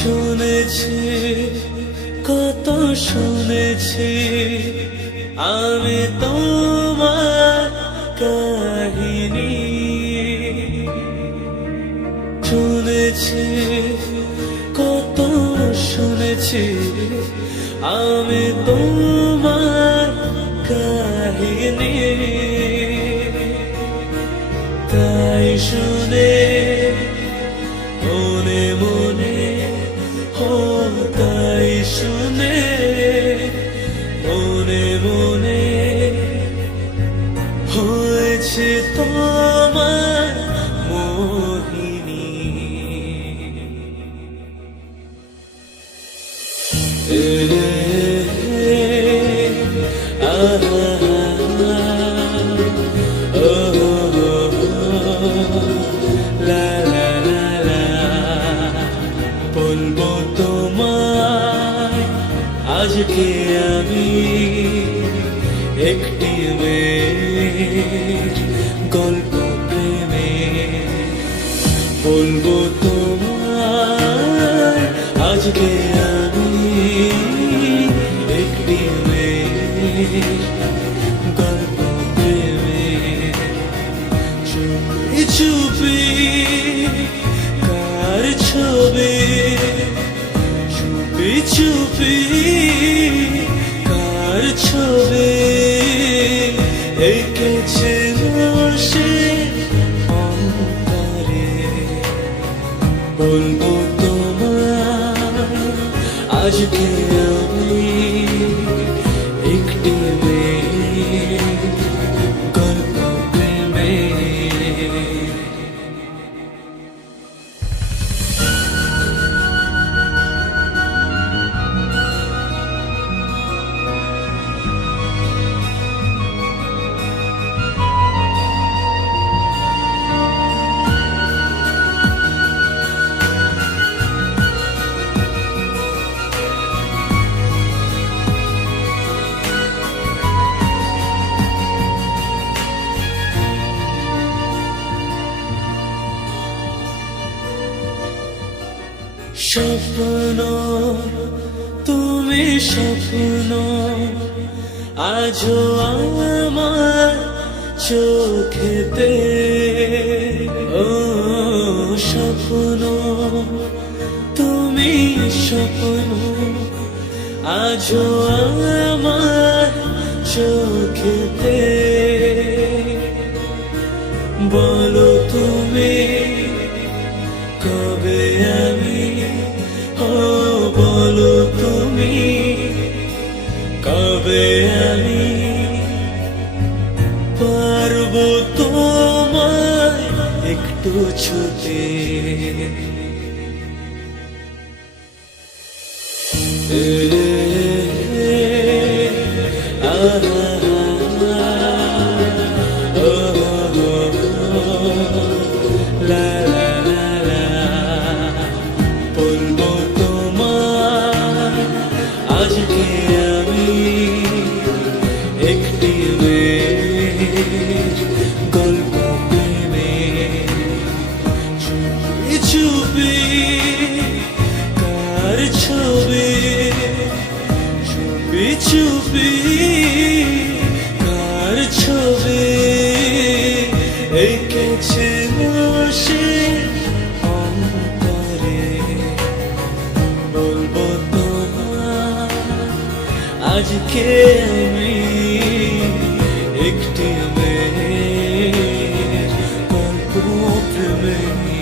শুনেছি কত শুনেছি আমি তোমার আমি তোমার কাহিনী তাই শুনে মনে মনে ও তাই শুনে মনে মনে হয়েছে তোমার মোহিনী। এ, আজকে আমি একটি মেয়ের গল্প প্রেমে বলব তোমায় চুপি কার ছবি? এঁকেছে সে অন্তরে। বলব তোমার আজকে স্বপ্ন তুমি স্বপ্ন আজও আমার চোখেতে। ও স্বপ্ন তুমি স্বপ্ন আজও আমার চোখেতে। ছুতে চুপি কার ছবি, চুপি চুপি, কার ছবি, এঁকেছে বসে অন্তরে। বলব তোমার, আজকে আমি একটি মেয়ে গল্প প্রেমী।